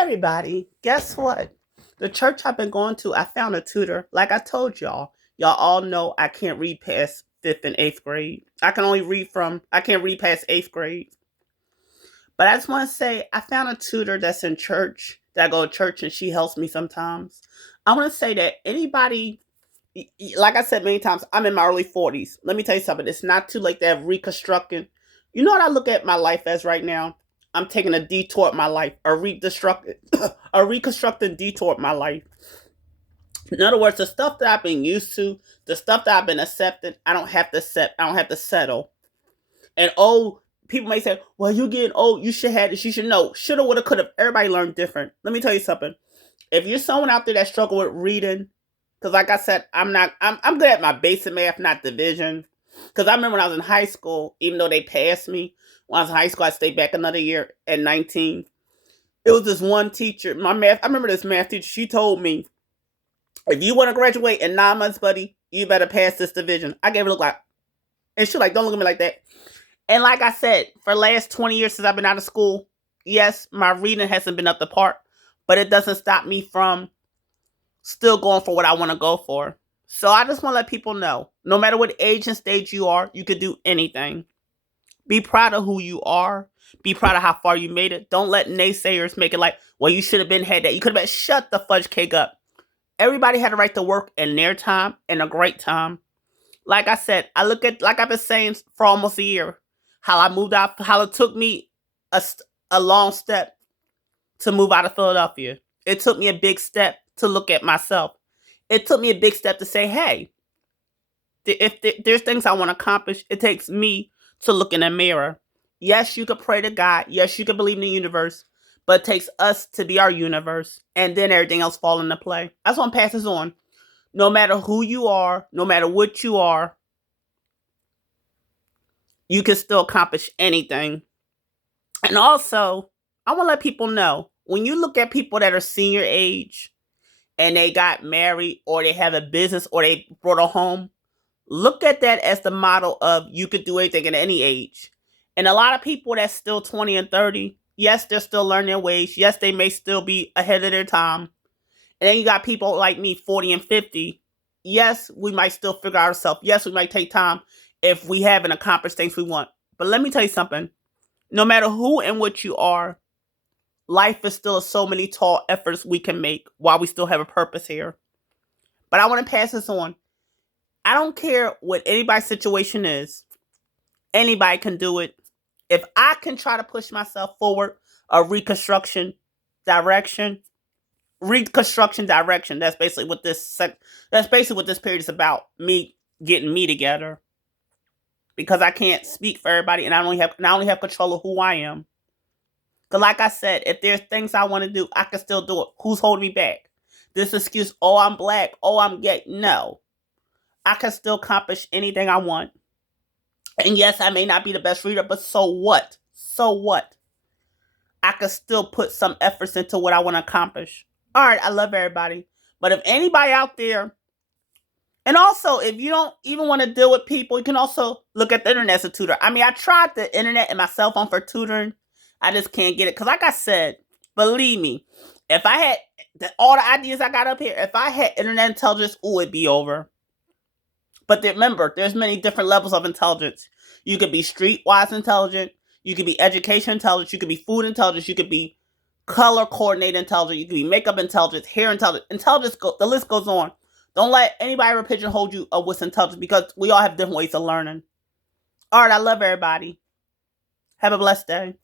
Everybody, guess what? The church I've been going to, I found a tutor. Like I told y'all, y'all all know I can't read past fifth and eighth grade. I can't read past eighth grade. But I just want to say, I found a tutor that's in church, that I go to church and she helps me sometimes. I want to say that anybody, like I said many times, I'm in my early 40s. Let me tell you something. It's not too late to have reconstructing. You know what I look at my life as right now? I'm taking a detour of my life, a reconstructing detour of my life. In other words, the stuff that I've been used to, the stuff that I've been accepted, I don't have to set. I don't have to settle. And people may say, "Well, you're getting old. You should have this. You should know. Shoulda, woulda, coulda." Everybody learned different. Let me tell you something. If you're someone out there that struggle with reading, because like I said, I'm good at my basic math, not division. Because I remember when I was in high school, even though they passed me, when I was in high school, I stayed back another year at 19. It was this one teacher, I remember this math teacher, she told me, if you want to graduate in 9 months, buddy, you better pass this division. I gave her a look like, and she like, don't look at me like that. And like I said, for the last 20 years since I've been out of school, yes, my reading hasn't been up to par, but it doesn't stop me from still going for what I want to go for. So I just want to let people know, no matter what age and stage you are, you could do anything. Be proud of who you are. Be proud of how far you made it. Don't let naysayers make it like, well, you should have been had that. You could have been shut the fudge cake up. Everybody had a right to work in their time and a great time. Like I said, I look at, like I've been saying for almost a year, how I moved out, how it took me a long step to move out of Philadelphia. It took me a big step to look at myself. It took me a big step to say, hey, if there's things I want to accomplish, it takes me to look in a mirror. Yes, you could pray to God. Yes, you could believe in the universe. But it takes us to be our universe. And then everything else fall into play. I just want to pass this on. No matter who you are, no matter what you are, you can still accomplish anything. And also, I want to let people know, when you look at people that are senior age and they got married or they have a business or they brought a home, look at that as the model of you could do anything at any age. And a lot of people that's still 20 and 30, yes, they're still learning their ways. Yes, they may still be ahead of their time. And then you got people like me, 40 and 50. Yes, we might still figure out ourselves. Yes, we might take time if we haven't accomplished things we want. But let me tell you something. No matter who and what you are, life is still so many tall efforts we can make while we still have a purpose here. But I want to pass this on. I don't care what anybody's situation is. Anybody can do it. If I can try to push myself forward a reconstruction direction, that's basically what this period is about. Me getting me together. Because I can't speak for everybody, and I only have control of who I am. Because like I said, if there's things I want to do, I can still do it. Who's holding me back? This excuse, oh, I'm black, oh, I'm gay. No. I can still accomplish anything I want. And yes, I may not be the best reader, but so what? So what? I can still put some efforts into what I want to accomplish. All right, I love everybody. But if anybody out there, and also, if you don't even want to deal with people, you can also look at the internet as a tutor. I mean, I tried the internet and my cell phone for tutoring. I just can't get it. Because like I said, believe me, if I had all the ideas I got up here, if I had internet intelligence, it'd be over. But remember, there's many different levels of intelligence. You could be streetwise intelligent. You could be education intelligence. You could be food intelligence. You could be color coordinated intelligence. You could be makeup intelligence, hair intelligence. The list goes on. Don't let anybody ever pigeonhole you of what's intelligence, because we all have different ways of learning. All right, I love everybody. Have a blessed day.